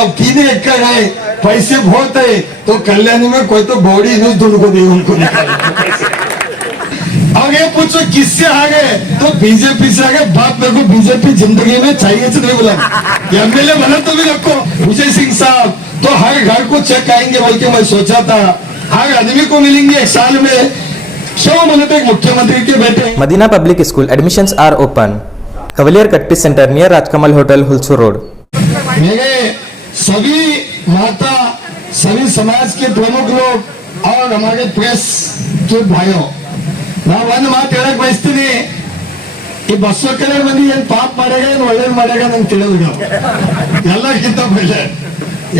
अब 3 एकड़ है, पैसे बहुत है, तो कल्याणी में कोई तो बॉडी न्यूज ढूंढ को दे उनको और ये पूछो किससे आ गए, तो बीजेपी से आ गए। बाप मेरे को बीजेपी जिंदगी में चाहिए नहीं बोला, एमएलए बना तो भी रखो विजय सिंह साहब, तो हर घर को चेक आएंगे बोल के मैं सोचा था, हर आदमी को मिलेंगे एक साल में, क्यों बोले तो एक मुख्यमंत्री के बेटे। Madina Public School admissions are open. Cavalier Cut Center near Rajkamal Hotel, Hulsu Road. मेरे सभी माता, सभी समाज के प्रमुख लोग और हमारे प्रेस के भाइयों, ನಾವು ಒಂದು ಮಾತು ಹೇಳಕ್ ಬಯಸ್ತೀನಿ, ಈ ಬಸವಕಲ್ಯಾಣ ಮಂದಿ ಏನ್ ಪಾಪ ಮಾಡ್ಯಾಗ ಏನ್ ಒಳ್ಳೇದ್ ಮಾಡ್ಯಾಗ ನಂಗೆ ತಿಳಿದ್ರು ಎಲ್ಲಕ್ಕಿಂತ ಬೆಲೆ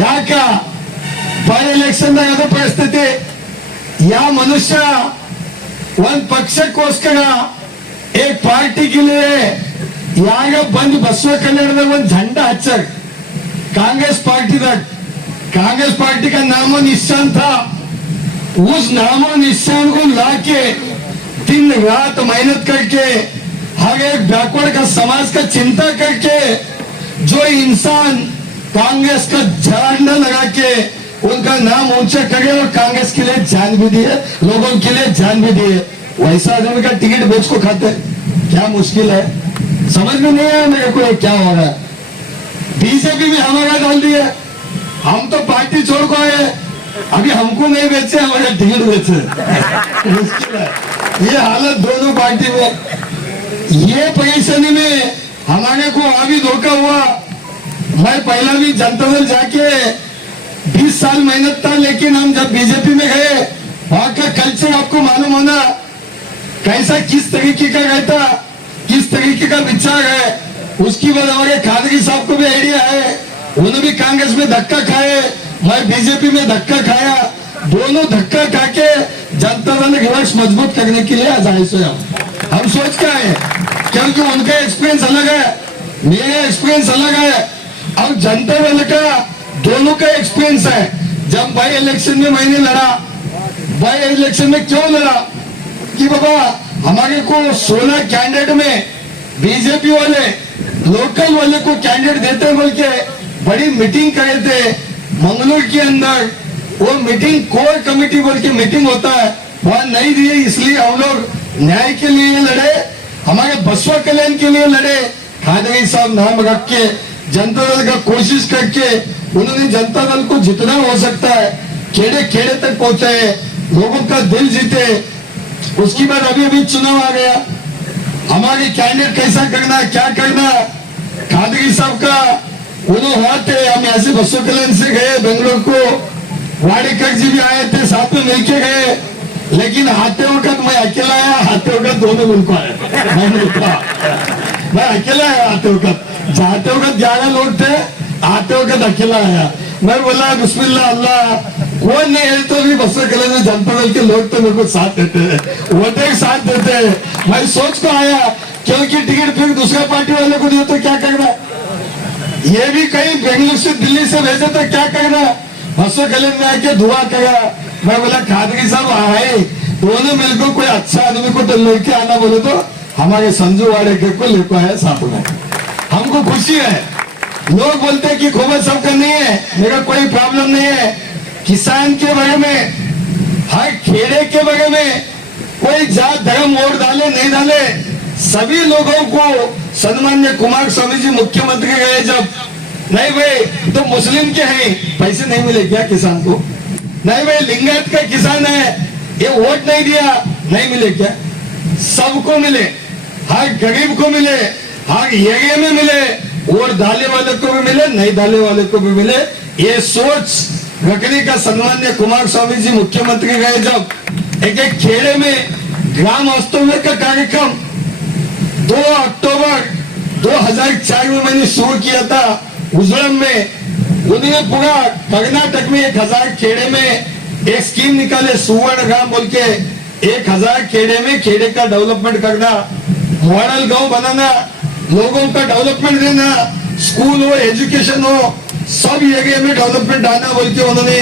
ಯಾಕ ಬೈ ಎಲೆಕ್ಷನ್ ಅದು ಪರಿಸ್ಥಿತಿ, ಯಾವ ಮನುಷ್ಯ ಒಂದ್ ಪಕ್ಷಕ್ಕೋಸ್ಕರ एक पार्टी के लिए ಯಾಗ ಬಂದು ಬಸವ ಕಲ್ಯಾಣದಾಗ ಒಂದು झंडा हचक कांग्रेस पार्टी का नामो निशान था, उस नामो निशान को लाके दिन रात मेहनत करके हर एक बैकवर्ड का समाज का चिंता करके जो इंसान कांग्रेस का झंडा लगा के उनका नाम ऊंचा करे और कांग्रेस के लिए जान भी दिए, लोगों के लिए जान भी दिए, वैसा आदमी का टिकट बेच को खाते क्या मुश्किल है, समझ में नहीं आया मेरे को क्या हो रहा है। बीजेपी में हमारा डाल दिया, हम तो पार्टी छोड़ को आए, अभी हमको नहीं बेचे, हमारे टिकट बेचे मुश्किल है। ये हालत दोनों पार्टी में, ये परेशानी में हमारे को अभी धोखा हुआ। मैं पहला भी जनता दल जाके 20 साल मेहनत था, लेकिन हम जब बीजेपी में गए वहां का कल्चर आपको मालूम होना कैसा, किस तरीके का रहता, किस तरीके का विचार है। उसकी बाद हमारे खादरी साहब को भी आइडिया है, उन्होंने भी कांग्रेस में धक्का खाए, मैं बीजेपी में धक्का खाया, दोनों धक्का खा के जनता दल रिवर्स मजबूत करने के लिए आज आए से हम सोच के आए, क्योंकि उनका एक्सपीरियंस अलग है, मेरा एक्सपीरियंस अलग है, और जनता दल का दोनों का एक्सपीरियंस है। जब बाई इलेक्शन में मैंने लड़ा, बाई इलेक्शन में क्यों लड़ा कि बाबा हमारे को 16 कैंडिडेट में बीजेपी वाले लोकल वाले को कैंडिडेट देते बोल के बड़ी मीटिंग करे थे मंगलूर के अंदर, वो मीटिंग कोर कमेटी बोल के मीटिंग होता है, वहां नहीं दिए, इसलिए हम लोग न्याय के लिए लड़े, हमारे बसवा कल्याण के लिए लड़े। खादरी साहब नाम रख के जनता दल का कोशिश करके उन्होंने जनता दल को जितना हो सकता है खेड़े खेड़े तक पहुंचे, लोगों का दिल जीते। उसके बाद अभी चुनाव आ गया, हमारे कैंडिडेट कैसा करना, क्या करना, खादरी साहब का उन्होंने आते, हम यहाँ से बसवा कल्याण से गए बेंगलोर को, वाडेकर जी भी आए थे, साथ में मिलके गए, लेकिन आते वक्त मैं अकेला आया, आते वक्त दोनों मिलकर आए, मैं अकेला आया आते वक्त, जाते वक्त 11 लोग थे, आते वक्त अकेला आया। मैं बोला बिस्मिल्लाह अल्लाह, कोई नहीं है तो भी बसवा कल्याण में जनता दल के लोग तो मेरे को साथ देते हैं, वोटे साथ देते हैं। मैं सोच को आया, क्योंकि टिकट फिर दूसरा पार्टी वाले को दिए तो क्या करना, ये भी कहीं बेंगलुरु से दिल्ली से भेजे तो क्या करना, बसवा कल्याण में आके दुआ करा। मैं बोला खादरी साहब आए, दोनों मिलकर कोई अच्छा आदमी को तो लेके आना बोले तो हमारे संजू वाडेकर को लेकर आया साथ में, हमको खुशी है। लोग बोलते हैं कि खोबत सबका नहीं है, मेरा कोई प्रॉब्लम नहीं है, किसान के बारे में, हर खेड़े के बारे में, कोई जात धर्म वोट डाले नहीं डाले, सभी लोगों को सन्मान्य कुमार स्वामी जी मुख्यमंत्री गए जब, नहीं भाई तो मुस्लिम के हैं पैसे नहीं मिले क्या किसान को, नहीं भाई लिंगायत का किसान है ये वोट नहीं दिया नहीं मिले क्या, सबको मिले, हर गरीब को मिले, हर एरिया में मिले, वोट डाले वाले को भी मिले, नहीं डाले वाले को भी मिले। ये सोच रखने का सन्मान्य कुमार स्वामी जी मुख्यमंत्री गए जब, एक खेड़े में ग्राम वास्तव्य का कार्यक्रम 2 अक्टूबर 2004 में मैंने शुरू किया था उजड़म में। उन्होंने पूरा कर्नाटक में 1000 खेड़े में एक स्कीम निकाले, सुवर्ण ग्राम बोल के, 1000 खेड़े में खेड़े का डेवलपमेंट करना, मॉडल गांव बनाना, लोगों का डेवलपमेंट देना, स्कूल हो, एजुकेशन हो, सब एरिया में डेवलपमेंट आना बोल के उन्होंने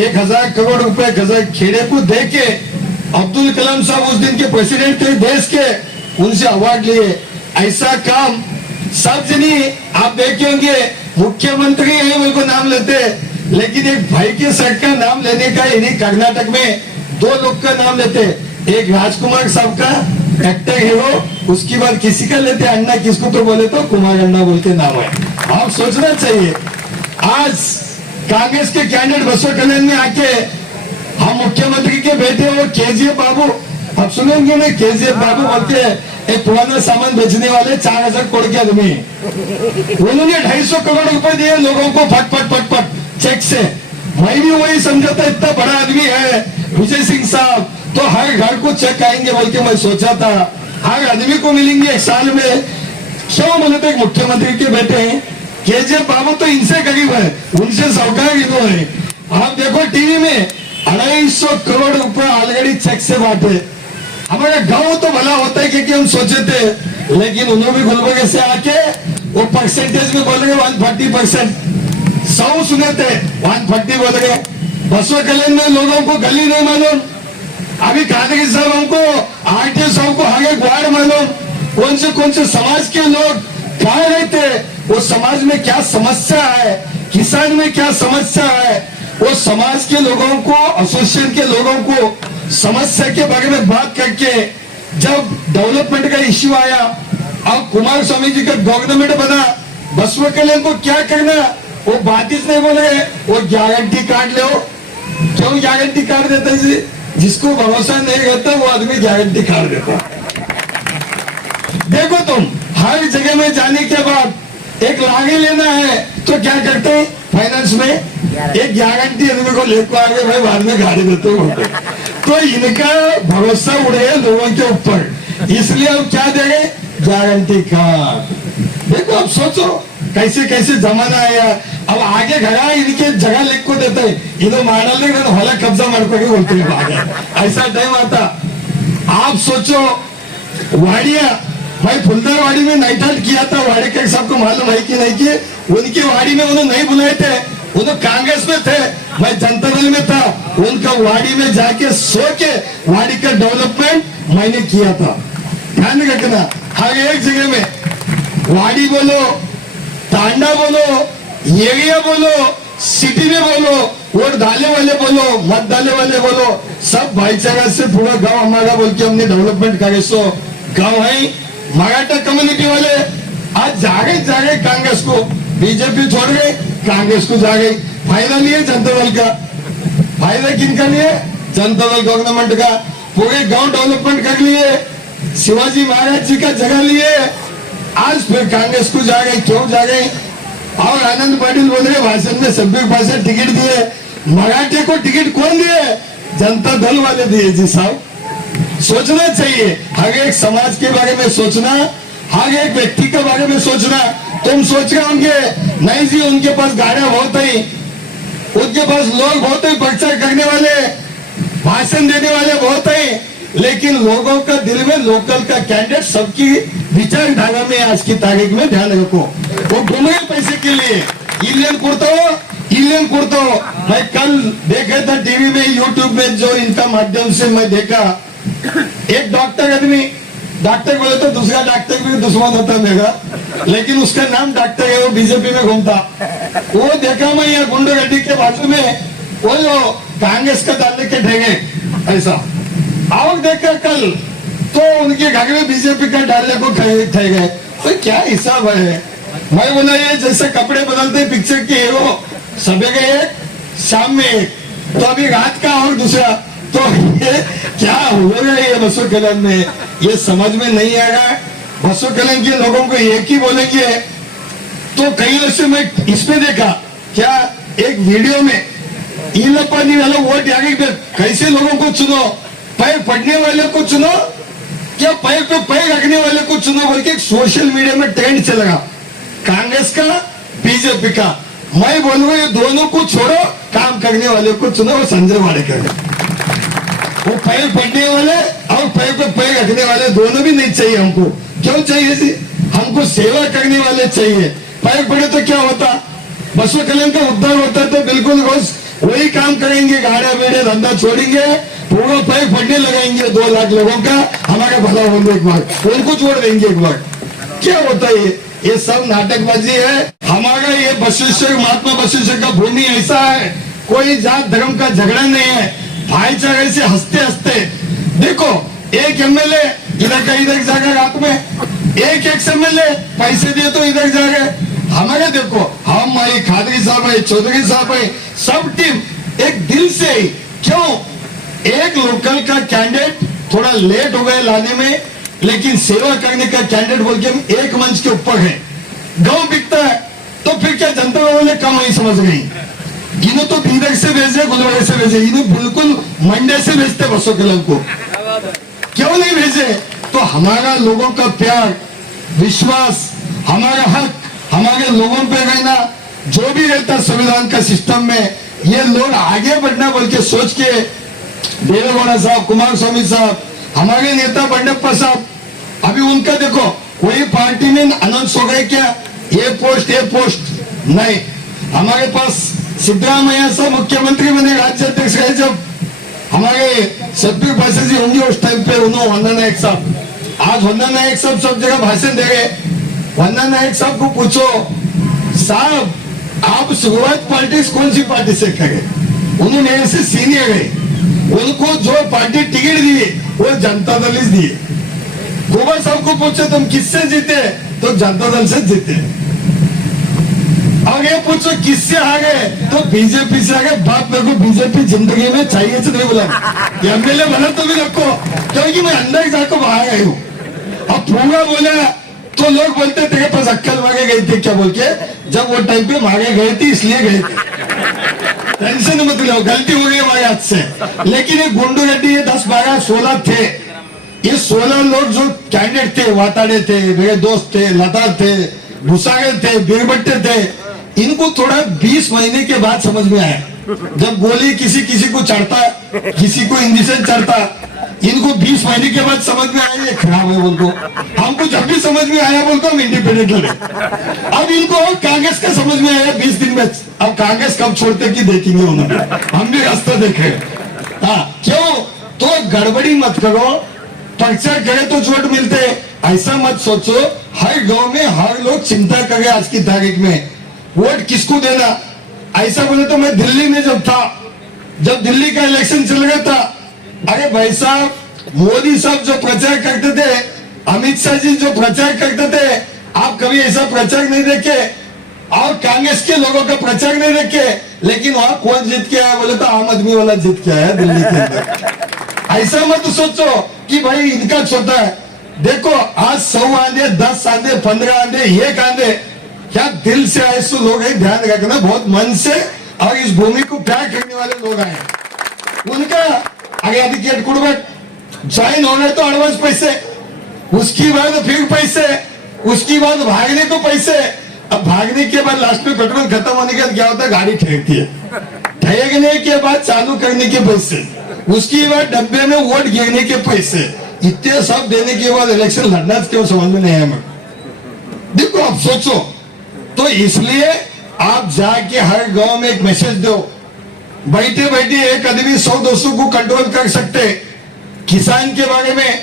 1000 करोड़ रुपए 1000 खेड़े को दे के, अब्दुल कलाम साहब उस दिन के प्रेसिडेंट थे देश के, उनसे अवार्ड लिए। ऐसा काम सब जनी आप देखे होंगे मुख्यमंत्री है मेरे को नाम लेते, लेकिन एक भाई के सर का नाम लेने का इन्हीं कर्नाटक में 2 लोग का नाम लेते, एक राजकुमार साहब का एक्टर हीरो, उसके बाद किसी का लेते अन्ना, किसको तो बोले तो कुमार अन्ना बोल के नाम है। आप सोचना चाहिए, आज कांग्रेस के कैंडिडेट बसव कल्याण में आके हम मुख्यमंत्री के बेटे वो केजीएफ बाबू, आप सुनेंगे ना केजीएफ बाबू बोल के एक पुराना सामान बेचने वाले 4000 करोड़ के आदमी, उन्होंने 250 करोड़ रुपए दिए लोगों को फट फट फट फट चेक से। मैं भी वही समझा था, इतना बड़ा आदमी है विजय सिंह साहब, तो हर घर को चेक आएंगे बोल के मैं सोचा था, हर आदमी को मिलेंगे एक साल में। क्यों बोले तो एक मुख्यमंत्री के बेटे हैं, केजीएफ बाबू तो इनसे करीब है, उनसे साहूकार इन्होंने। आप देखो टीवी में 250 करोड़ रुपए ऑलरेडी चेक से बांटे। हमारा गांव तो भला होता है क्योंकि हम सोचे थे, लेकिन उन्होंने भी गुलबर्गे से आके वो परसेंटेज में बोल रहे 140%, 100 सुने थे 140 बोल रहे। बसव कल्याण में लोगों को गली नहीं मालूम, अभी कादरी साहब हमको आरटीओ साहब को आगे वार्ड मालूम, कौन से समाज के लोग कहाँ रहते, वो समाज में क्या समस्या है, किसान में क्या समस्या है, वो समाज के लोगों को, एसोसिएशन के लोगों को समस्या के बारे में बात करके जब डेवलपमेंट का इश्यू आया, अब कुमार स्वामी जी का गवर्नमेंट बना, बसव कल्याण को क्या करना वो बात ही नहीं बोल रहे। वो गारंटी कार्ड लो, क्यों गारंटी कार्ड देते हैं जी? जिसको भरोसा नहीं रहता वो आदमी गारंटी कार्ड देता। देखो तुम हर जगह में जाने के बाद एक लागे लेना है तो क्या करते हैं, फाइनेंस में एक गारंटी आदमी को लेकर आगे भाई बाद में गाड़ी देते होते, तो इनका भरोसा उड़ गया लोगों के ऊपर, इसलिए अब क्या दे रहे, गारंटी कार्ड। देखो अब सोचो कैसे कैसे जमाना आया, अब आगे घड़ा इनके जगह लिख को देते हैं, इन्हों मारल नहीं होला कब्जा मार को बोलते हैं, ऐसा टाइम आता। आप सोचो वाड़िया, भाई फुलदार वाड़ी में नाइट आउट किया था, वाड़ी के सबको मालूम है कि नहीं कि उनकी वाड़ी में उन्होंने नहीं बुलाए थे, वो तो कांग्रेस में थे, मैं जनता दल में था, उनका वाड़ी में जाके सो के वाड़ी का डेवलपमेंट मैंने किया था। ध्यान रखना, हर एक जगह में वाड़ी बोलो, तांडा बोलो, एरिया बोलो, सिटी में बोलो, वोट डाले वाले बोलो, मत डाले वाले बोलो, सब भाईचारा से पूरा गांव हमारा बोल के हमने डेवलपमेंट करे। सो गांव है मराठा कम्युनिटी वाले आज जा गए कांग्रेस को, बीजेपी छोड़ गए कांग्रेस को जा गई। फायदा लिए जनता दल का, फायदा किनका लिए, जनता दल गवर्नमेंट का, पूरे गांव डेवलपमेंट कर लिए, शिवाजी महाराज जी का जगह लिए, आज फिर कांग्रेस को जा गए। क्यों जा गए? और आनंद पाटिल बोल रहे भाषण में सभी के पास टिकट दिए, मराठे को टिकट कौन दिए, जनता दल वाले दिए जी साहब। सोचना चाहिए, हर एक समाज के बारे में सोचना, हर एक व्यक्ति के बारे में सोचना। तुम सोच रहे होंगे नहीं जी उनके पास गाड़ियां बहुत है, उनके पास लोग बहुत है, प्रचार करने वाले, भाषण देने वाले बहुत है, लेकिन लोगों का दिल में लोकल का कैंडिडेट सबकी विचारधारा में आज की तारीख में ध्यान रखो। वो घूमे पैसे के लिए इलियन कुर्तो। मैं कल देखा था टीवी में, यूट्यूब में, जो इनका माध्यम से मैं देखा, एक डॉक्टर आदमी, डॉक्टर बोले तो दूसरा डॉक्टर भी दुश्मन होता मेरा, लेकिन उसका नाम डॉक्टर है, वो बीजेपी में घूमता। वो देखा मैं यहाँ गुंडगड्डी के बाजू में वो जो कांग्रेस का डालने के ठेगे ऐसा, और देखा कल तो उनके घर में बीजेपी का डालने को ठेगे। तो क्या हिसाब है? मैं बोला ये जैसे कपड़े बदलते पिक्चर के हीरो, सुबह का एक शाम में एक, तो अभी रात का और दूसरा, तो ये क्या होगा ये बसव कल्याण में, ये समझ में नहीं आ रहा है। बसव कल्याण के लोगों को एक ही बोलेंगे, तो कई वर्ष में इसमें देखा क्या एक वीडियो में इन पानी वाला वोट आगे कैसे लोगों को चुनो, पैर पड़ने वाले को चुनो क्या पैर पे पैर रखने वाले को चुनो बोल के सोशल मीडिया में ट्रेंड चलेगा, कांग्रेस का बीजेपी का। मैं बोलूंगा ये दोनों को छोड़ो, काम करने वाले को चुनो, संजय वाडेकर। वो पैर पड़ने वाले और पैर पे पैर रखने वाले दोनों भी नहीं चाहिए हमको। क्यों चाहिए जी? हमको सेवा करने वाले चाहिए। पैर पड़े तो क्या होता, बसव कल्याण का उद्धार होता तो बिल्कुल रोज वही काम करेंगे, गाड़िया बेड़े धंधा छोड़ेंगे, पूरा पैर पड़ने लगाएंगे 2 लाख लोगों का, हमारा भला होगा एक बार, उनको छोड़ देंगे एक बार। क्या होता है ये सब नाटकबाजी है। हमारा ये बसवेश्वर महात्मा बसवेश्वर का भूमि ऐसा है, कोई जात धर्म का झगड़ा नहीं है, भाईचारे से हंसते हंसते। देखो एक एमएलए इधर का इधर जाएगा रात में, एक एमएलए पैसे दिए तो इधर जा गए। हमारे देखो हम हमारी खादरी साहब है, चौधरी साहब है, सब टीम एक दिल से ही। क्यों? एक लोकल का कैंडिडेट थोड़ा लेट हो गए लाने में, लेकिन सेवा करने का कैंडिडेट बोल के हम एक मंच के ऊपर है। गांव बिकता है तो फिर क्या जनता वालों ने कम नहीं समझ गई। इन्हों तो बीदर से भेजे, गुलबर्गा से भेजे, इन्हों बिल्कुल मंडे से भेजते बसों के लोग को, क्यों नहीं भेजे? तो हमारा लोगों का प्यार, विश्वास, हमारा हक हमारे लोगों पे रहना, जो भी रहता संविधान का सिस्टम में, ये लोग आगे बढ़ना बोल के सोच के देवेगौड़ा साहब, कुमार स्वामी साहब, हमारे नेता बंडप्पा साहब, अभी उनका देखो कोई पार्टी में अनाउंस हो गए क्या ये पोस्ट नहीं। हमारे पास सिद्धरामैया साहब मुख्यमंत्री बने, राज्य अध्यक्ष रहे, जब हमारे सतबीर भाषा जी होंगे उस टाइम पे उन्होंने वंदना नायक साहब, आज वंदना नायक साहब सब जगह भाषण दे रहे। वंदना नायक साहब को पूछो साहब आप शुरुआत पार्टी कौन सी पार्टी से करें? उन्होंने मेरे से सीनियर है, उनको जो पार्टी टिकट दी वो जनता दल ही दिए। गोवा साहब को पूछे तुम किससे जीते? तो जनता दल से जीते। और ये पूछो किससे आ गए? तो बीजेपी से आ गए। बाप मेरे को बीजेपी जिंदगी में चाहिए से नहीं बोला, एमएलए बना तो भी रखो, क्योंकि मैं अंदर जाकर बाहर आई हूँ। अब पूरा बोला तो लोग बोलते तेरे पास अक्कल मांगे गई थी क्या बोल के, जब वो टाइम पे मांगे गए थे इसलिए गए थे। टेंशन मत लो, गलती हो गई हमारे हाथ से। लेकिन ये गुंडू रेड्डी ये 10, 12, 16 थे, ये 16 लोग जो कैंडिडेट थे, वाताड़े थे, मेरे दोस्त थे, लता थे, भूसागर थे, बीरबट्टे थे, इनको थोड़ा 20 महीने के बाद समझ में आया। जब गोली किसी किसी को चढ़ता, किसी को इंजेक्शन चढ़ता, इनको 20 महीने के बाद समझ में आया ये खराब है बोलको। हमको जब भी समझ में आया बोलको हम इंडिपेंडेंट लड़े। अब इनको कांग्रेस का समझ में आया 20 दिन में। अब कांग्रेस कब छोड़ते कि देखेंगे उन्होंने, हम भी रास्ता देखे। हाँ क्यों? तो गड़बड़ी मत करो, पर्चा करे तो वोट मिलते, ऐसा मत सोचो। हर गांव में हर लोग चिंता करे आज की तारीख में वोट किसको देना। ऐसा बोले तो मैं दिल्ली में जब था, जब दिल्ली का इलेक्शन चल रहा था, अरे भाई साहब मोदी साहब जो प्रचार करते थे, अमित शाह जी जो प्रचार करते थे, आप कभी ऐसा प्रचार नहीं देखे। और कांग्रेस के लोगों का प्रचार नहीं देखे, लेकिन वहां कौन जीत के आया बोले तो आम आदमी वाला जीत के आया दिल्ली के अंदर। ऐसा मत सोचो कि भाई इनका छोटा है। देखो आज 100 आंधे, 10 आंधे, 15 आंधे, 1 आंधे, क्या दिल से आए सो लोग हैं, ध्यान रखना, बहुत मन से और इस भूमि को प्यार करने वाले लोग आए। उनका आगे अधिकेट कुड़बट ज्वाइन हो गए तो एडवांस पैसे, उसकी बाद फिर पैसे, उसकी बाद भागने को पैसे। अब भागने के बाद लास्ट में पेट्रोल खत्म होने के बाद क्या होता है, गाड़ी ठेकती है, ठेकने के बाद चालू करने के पैसे, उसकी बाद डब्बे में वोट गिरने के पैसे, इतने सब देने के बाद इलेक्शन लड़ना क्यों समझ में नहीं आया। देखो आप सोचो, तो इसलिए आप जाके हर गांव में एक मैसेज दो। बैठे बैठे एक आदमी 100-200 को कंट्रोल कर सकते। किसान के बारे में,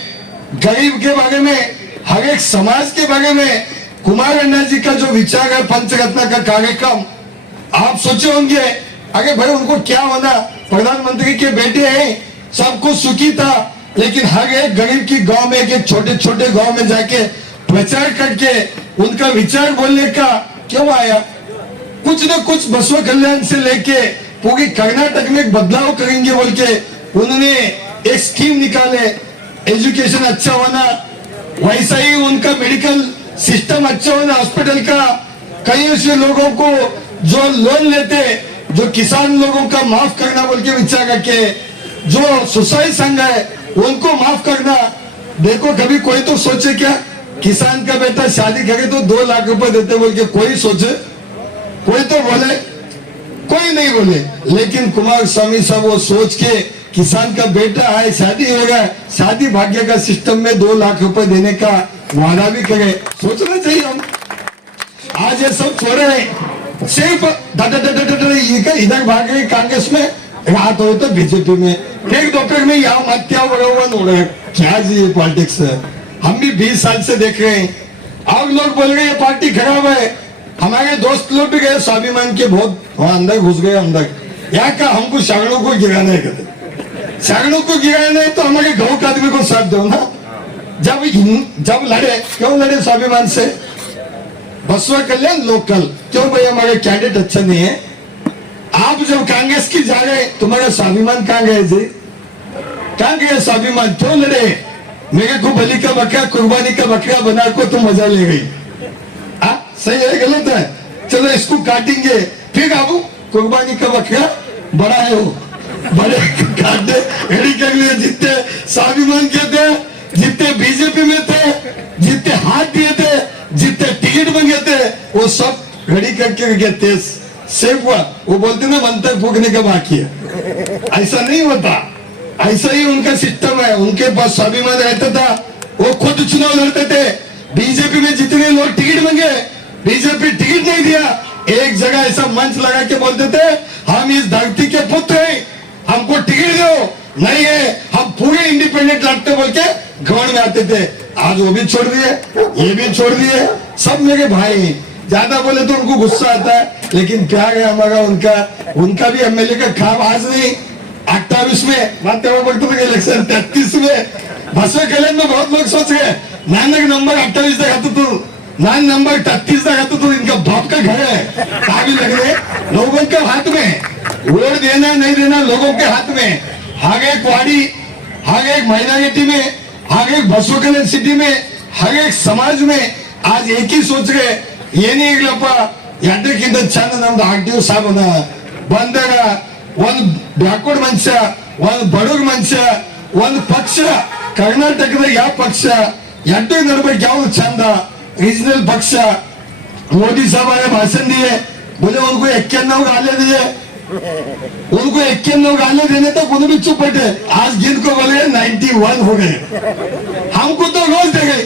गरीब के बारे में, हर एक समाज के बारे में कुमार अन्ना जी का जो विचार है, पंचरत्न का कार्यक्रम, आप सोचे होंगे अरे भाई उनको क्या होना, प्रधानमंत्री के बेटे हैं, सब कुछ सुखी था, लेकिन हर एक गरीब की गांव में, एक छोटे छोटे गांव में जाके प्रचार करके उनका विचार बोलने का क्यों आया? कुछ न कुछ बसवा कल्याण से लेके पूरी कर्नाटक में एक बदलाव करेंगे बोल के उन्होंने एक स्कीम निकाले, एजुकेशन अच्छा होना, वैसा ही उनका मेडिकल सिस्टम अच्छा होना, हॉस्पिटल का। कई ऐसे लोगों को जो लोन लेते, जो किसान लोगों का माफ करना बोल के विचार करके, जो सोसाइटी संघ है उनको माफ करना। देखो कभी कोई तो सोचे क्या, किसान का बेटा शादी करे तो 2 लाख रुपए देते बोल के कोई सोचे? कोई तो बोले? कोई नहीं बोले। लेकिन कुमार स्वामी साहब वो सोच के किसान का बेटा है, शादी होगा, शादी भाग्य का सिस्टम में 2 लाख रुपए देने का वादा भी करे। सोचना चाहिए हम। आज ये सब छोड़े हैं, सिर्फ इधर भाग गए कांग्रेस में, रात हो तो बीजेपी में, फिर दोपहर में यहाँ मत क्या हो रहा है। क्या जी पॉलिटिक्स है? हम भी 20 साल से देख रहे हैं। अब लोग बोल रहे हैं ये पार्टी खराब है, हमारे दोस्त लोग भी गए स्वाभिमान के बहुत वहां अंदर घुस गए अंदर। यहाँ का हमको शागड़ों को गिराना है कहते, शागड़ों को गिराना है तो हमारे गांव के आदमी को साथ दो ना। जब लड़े, क्यों लड़े स्वाभिमान से? बसवा कल्याण लोकल, क्यों भाई हमारे कैंडिडेट अच्छा नहीं है? आप जब कांग्रेस की जा रहे, तुम्हारा स्वाभिमान कहाँ गए जी? कहाँ गए स्वाभिमान? क्यों लड़े? मेरे को बलि का बकरा, कुर्बानी का बकरा बना को तुम मजा ले गई। सही है गलत है? चलो इसको काटेंगे, फिर आप कुर्बानी का बकरा बड़ा है वो बड़े काट दे रेडी कर लिए। जितने स्वाभिमान के थे, जितने बीजेपी में थे, जितने हाथ दिए थे, जितने टिकट मांगे थे, वो सब रेडी करके कहते सेफ हुआ। वो बोलते ना मंत्र फूकने का बाकी है, ऐसा नहीं होता। ऐसा ही उनका सिस्टम है। उनके पास स्वाभिमान रहता था, वो खुद चुनाव लड़ते थे। बीजेपी में जितने लोग टिकट मांगे, बीजेपी टिकट नहीं दिया। एक जगह ऐसा मंच लगा के बोलते थे हम इस धरती के पुत्र हैं, हमको टिकट दो। नहीं है, हम पूरे इंडिपेंडेंट लड़ते बोल के ग्राउंड में आते थे। आज वो भी छोड़ दिए, ये भी छोड़ दिए। सब मेरे भाई हैं। ज्यादा बोले तो उनको गुस्सा आता है, लेकिन प्यार है हमारा उनका। उनका भी एमएलए का खाब आज नहीं, 28 में बोलते इलेक्शन 33 में बसवा कल्याण में बहुत लोग सोच रहे नानक नंबर 28 तक आता तो नान नंबर 33 तक आता तो इनका बाप का घर है। काफी लग रहे लोगों के हाथ में, वोट देना नहीं देना लोगों के हाथ में। हर एक वाड़ी, हर एक माइनॉरिटी में, हर एक बसवा कल्याण सिटी में, हर एक समाज में आज एक ही सोच रहे, ये नहीं ಎಡಕ್ಕಿಂತ ಚಂದ ನಮ್ದು ಆಕ್ಟಿವ್ ಸಾಬನ ಬಂದಾಗ ಒಂದು ಬ್ಯಾಕ್ವರ್ಡ್ ಮನುಷ್ಯ, ಒಂದು ಬಡವ್ರ ಮನುಷ್ಯ, ಒಂದು ಪಕ್ಷ ಕರ್ನಾಟಕದ ಯಾವ ಪಕ್ಷ ಎಡ್ಡು ನಡ್ಬೇಕು ಯಾವ್ದು ಚಂದ रीजनल पक्ष। मोदी साहब आए भाषण दिए, बोले उनको 91 गाले दिए, उनको 91 गाले देने तक उन्हें भी चुप बैठे। आज जिनको बोले 91 हो गए, हमको तो रोज दे गए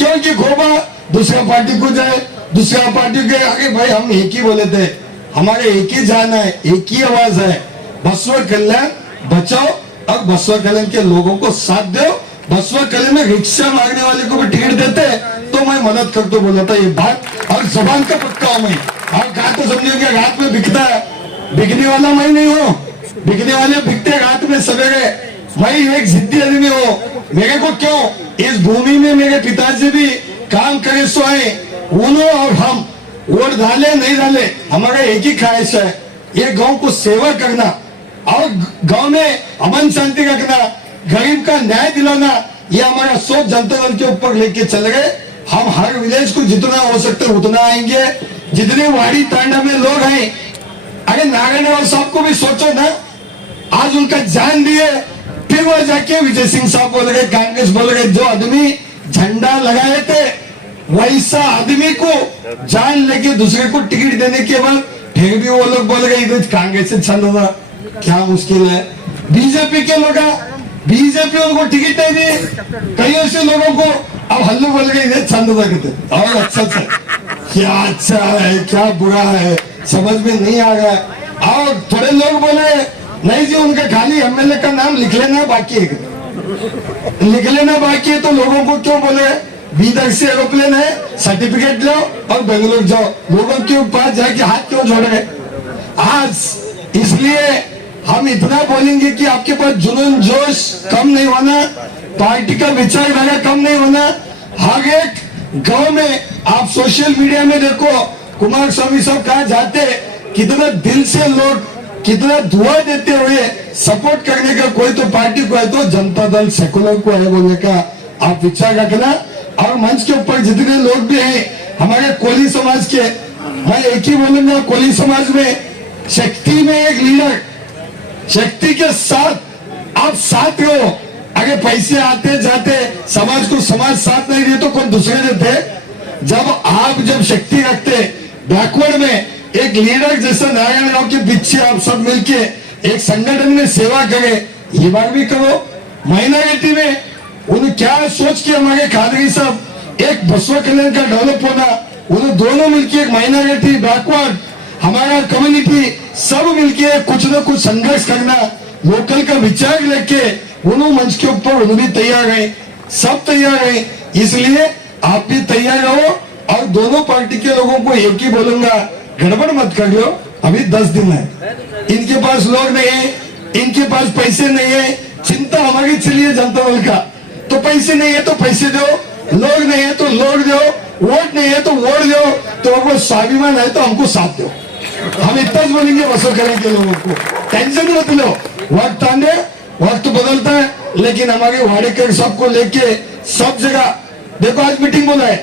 क्योंकि खोबा दूसरा पार्टी को जाए, दूसरा पार्टी के आगे। भाई हम एक ही बोले थे, हमारे एक ही जान है, एक ही आवाज है, बसवा कल्याण बचाओ और बसवा कल्याण के लोगों को साथ दो। बसवा कल्याण में रिक्शा मांगने वाले को भी टिकट देते तो मैं मदद कर तो बोला था ये बात, और जबान का पक्का हूं मैं। आप कहा तो समझिए रात में बिकता है, बिकने वाला मैं नहीं हूँ, बिकने वाले बिकते रात में सवेरे। मैं एक जिद्दी आदमी हूँ। मेरे को क्यों इस भूमि में मेरे पिताजी भी काम करे सो आए, उन्होंने और हम वोट डाले नहीं डाले हमारा एक ही ख्वाहिश है, ये गांव को सेवा करना और गांव में अमन शांति रखना, गरीब का न्याय दिलाना। ये हमारा सोच जनता दल के ऊपर लेके चल गए। हम हर विलेज को जितना हो सकता है उतना आएंगे। जितने वाड़ी तांडा में लोग हैं, अरे नारायण राव साहब को भी सोचो ना, आज उनका जान दिए, फिर वो जाके विजय सिंह साहब बोल गए, कांग्रेस बोल गए। जो आदमी झंडा लगाए थे वैसा आदमी को जान लेके दूसरे को टिकट देने के बाद फिर भी वो लोग बोल गए इधर कांग्रेस से चल रहा, क्या मुश्किल है। बीजेपी के लोग, बीजेपी उनको टिकट नहीं दिए, कई ऐसे लोगों को अब हल्लू बोल गए इधर चंद करते। और अच्छा क्या अच्छा है क्या बुरा है समझ में नहीं आ रहा है। और थोड़े लोग बोले नहीं जी उनका खाली एमएलए का नाम लिख लेना बाकी है, लिख लेना बाकी है। तो लोगों को क्यों बोले बीदर से एरोप्लेन है, सर्टिफिकेट लो और बेंगलोर जाओ। लोगों के पास जाके हाथ क्यों जोड़ गए आज? इसलिए हम इतना बोलेंगे कि आपके पास जुनून जोश कम नहीं होना, पार्टी का विचारधारा कम नहीं होना। हर एक गांव में आप सोशल मीडिया में देखो कुमार स्वामी साहब कहा जाते, कितना दिल से लोग कितना दुआ देते हुए सपोर्ट करने का कोई तो पार्टी को है तो जनता दल सेकुलर को है बोलने का आप विचार रखना। और मंच के ऊपर जितने लोग भी हैं हमारे कोली समाज के, मैं एक ही बोलूंगा, कोली समाज में शक्ति में एक लीडर, शक्ति के साथ आप साथ रहो। अगर पैसे आते जाते समाज को समाज साथ नहीं दे तो कौन दूसरे देते। जब शक्ति रखते बैकवर्ड में एक लीडर जैसा नारायण राव के पीछे आप सब मिलके एक संगठन में सेवा करें, ये बात भी करो। माइनॉरिटी में उन्हें क्या सोच के हमारे खादरी साहब एक बसवा कल्याण का डेवलप होना, उन्हें दोनों मिलके एक माइनॉरिटी बैकवर्ड हमारा कम्युनिटी सब मिलके कुछ न कुछ संघर्ष करना, लोकल का विचार लेके उन्होंने मंच के ऊपर उन्हें भी तैयार है, सब तैयार है। इसलिए आप भी तैयार रहो और दोनों पार्टी के लोगों को एक ही बोलूंगा, गड़बड़ मत कर लो, अभी 10 दिन है, इनके पास लोग नहीं है, इनके पास पैसे नहीं है, चिंता हमारी चलिए जनता दल का, तो पैसे नहीं है तो पैसे दो, लोग नहीं है तो लोग दो, वोट नहीं है तो वोट दो, तो हमको स्वाभिमान है तो हमको साथ दो। हम इतना बोलेंगे वसूल करेंगे लोगों को, टेंशन मत लो, वक्त आने वक्त बदलता है, लेकिन हमारे वाडेकर सबको लेके सब जगह देखो, आज मीटिंग बोला है,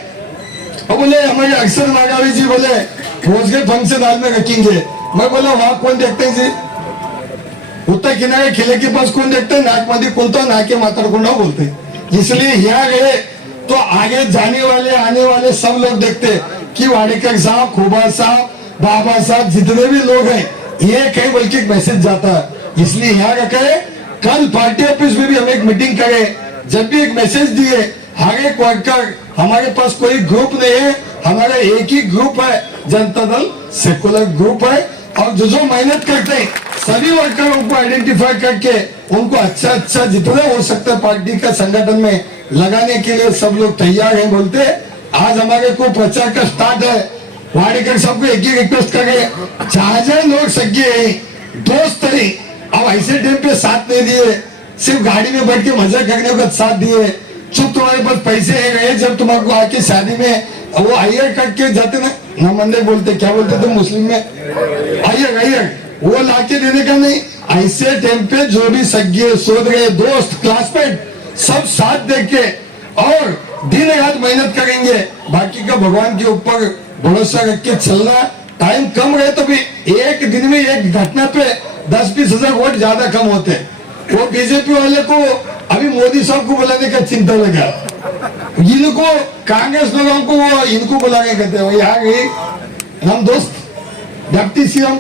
और बोले हमारे अक्सर नागावी जी बोले रोजगार फंक्शन आज में रखेंगे। मैं बोला वहां कौन देखते हैं जी, उत्तर किनारे किले के पास कौन देखते हैं, नागमंदी कौन तो नाके मातारकुंडा बोलते हैं, इसलिए यहाँ गए तो आगे जाने वाले आने वाले सब लोग देखते कि वाडेकर साहब, खोबा साहब, बाबा साहब, जितने भी लोग हैं, ये कहीं बल्कि एक मैसेज जाता है, इसलिए यहाँ रखे। कल पार्टी ऑफिस में भी हम एक मीटिंग करें, जब भी एक मैसेज दिए, हर एक वर्कर, हमारे पास कोई ग्रुप नहीं है, हमारा एक ही ग्रुप है, जनता दल सेकुलर ग्रुप है, और जो मेहनत करते हैं सभी वर्करों को आइडेंटिफाई करके उनको अच्छा जितना हो सकता है पार्टी का संगठन में लगाने के लिए सब लोग तैयार हैं। बोलते आज हमारे को प्रचार का स्टार्ट है, वाडेकर सबको एक ही रिक्वेस्ट करें, जहां लोग सगे दोस्त नहीं, अब ऐसे टाइम पे साथ नहीं दिए, सिर्फ गाड़ी में बैठ के मजा करने का साथ दिए, चुप तुम्हारे पास पैसे है गए, जब तुम्हारे आके शादी में वो आइयर करके जाते ना मंदिर बोलते, क्या बोलते थे मुस्लिम में, आइयर वो लाके देने का नहीं, ऐसे टाइम पे जो भी सगे सोच गए दोस्त क्लासमेट सब साथ देके और दिन रात मेहनत करेंगे, बाकी का भगवान के ऊपर भरोसा रख के चलना। टाइम कम रहे तो भी एक दिन में एक घटना पे 10-20 हजार वोट ज्यादा कम होते हैं। वो बीजेपी वाले को अभी मोदी साहब को बुलाने का चिंता लगा, इनको कांग्रेस लोगों को वो इनको बुलाने कहते हैं, यहाँ गए हम दोस्त डिप्टी सीएम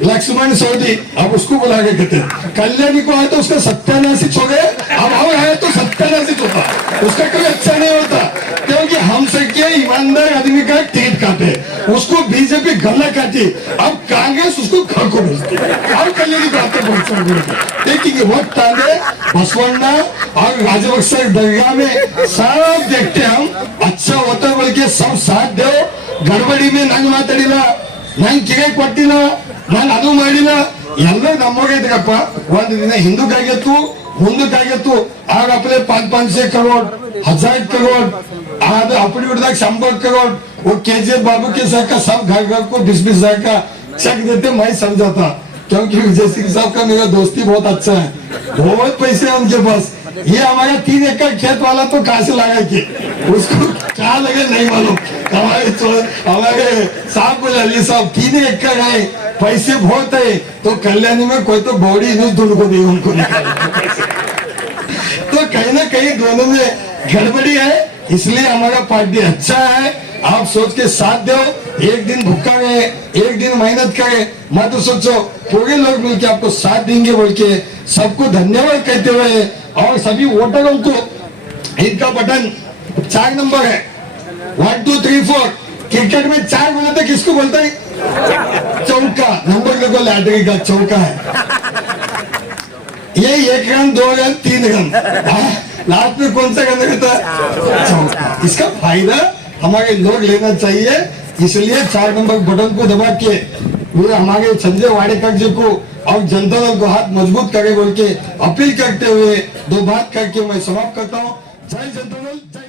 लक्ष्मण सऊदी, अब उसको बुला के कहते हैं, कल्याणी को आए तो उसका सत्यानाशित हो गए, अब और आए तो सत्यानाशित होता, उसका कोई अच्छा नहीं होता, क्योंकि हम सबके ईमानदार आदमी का टेट काटे, उसको बीजेपी गला काटी, अब कांग्रेस उसको घर को भेजती है, और कल्याणी को आते पहुंचा देखिए वक्त आगे बसवन्ना और राजपक्ष दरगाह में सब देखते हम, अच्छा होता बोल के सब साथ दो, गड़बड़ी में नंग माताडिला ನಂಗೆ ಕಿಗೆ ಕೊಟ್ಟಿಲ್ಲ, ನಾನು ಅದು ಮಾಡಿಲ್ಲ, ಎಲ್ಲ ನಮ್ಮೋಗೈತಪ್ಪ, ಒಂದು ದಿನ ಹಿಂದಕ್ಕಾಗಿತ್ತು ಮುಂದಕ್ಕಾಗಿತ್ತು, ಆಗ अपने 500 करोड़ 1000 करोड़ आज अपनी उड़दा 100 करोड़ वो केजीएफ बाबू के सर का सब घर को 20-20 हजार का चेक देते, मैं समझा था, क्योंकि विजय सिंह साहब का मेरा दोस्ती बहुत अच्छा है, बहुत पैसे है उनके पास, ये हमारा 3 एकड़ खेत वाला तो कहां से लाया कि उसको क्या लगे नहीं मालूम, हमारे साहब बोले अली साहब 3 एकड़ है, पैसे बहुत है, तो कल्याणी में कोई तो बॉडी न्यूज दोनों को दी उनको तो कहीं ना कहीं दोनों में गड़बड़ी है, इसलिए हमारा पार्टी अच्छा है, आप सोच के साथ दो, एक दिन भूखा रहे, एक दिन मेहनत करे, मत सोचो पूरे लोग मिलके आपको साथ देंगे बोल के सबको धन्यवाद कहते हुए, और सभी वोटरों को इनका बटन 4 नंबर है, 1 2 3 4, क्रिकेट में 4 बोले तो किसको बोलते हैं, चौका नंबर देखो, लैटरी का चौका है, ये 1 रन 2 रन 3 रन, लास्ट में कौन सा रन रहता है, चौका। इसका फायदा हमारे लोग लेना चाहिए, इसलिए 4 नंबर बटन को दबा के वे हमारे संजय वाडेकर जी को और जनता दल को हाथ मजबूत करे बोल के अपील करते हुए 2 बात करके मैं समाप्त करता हूँ। जय जनता दल, जय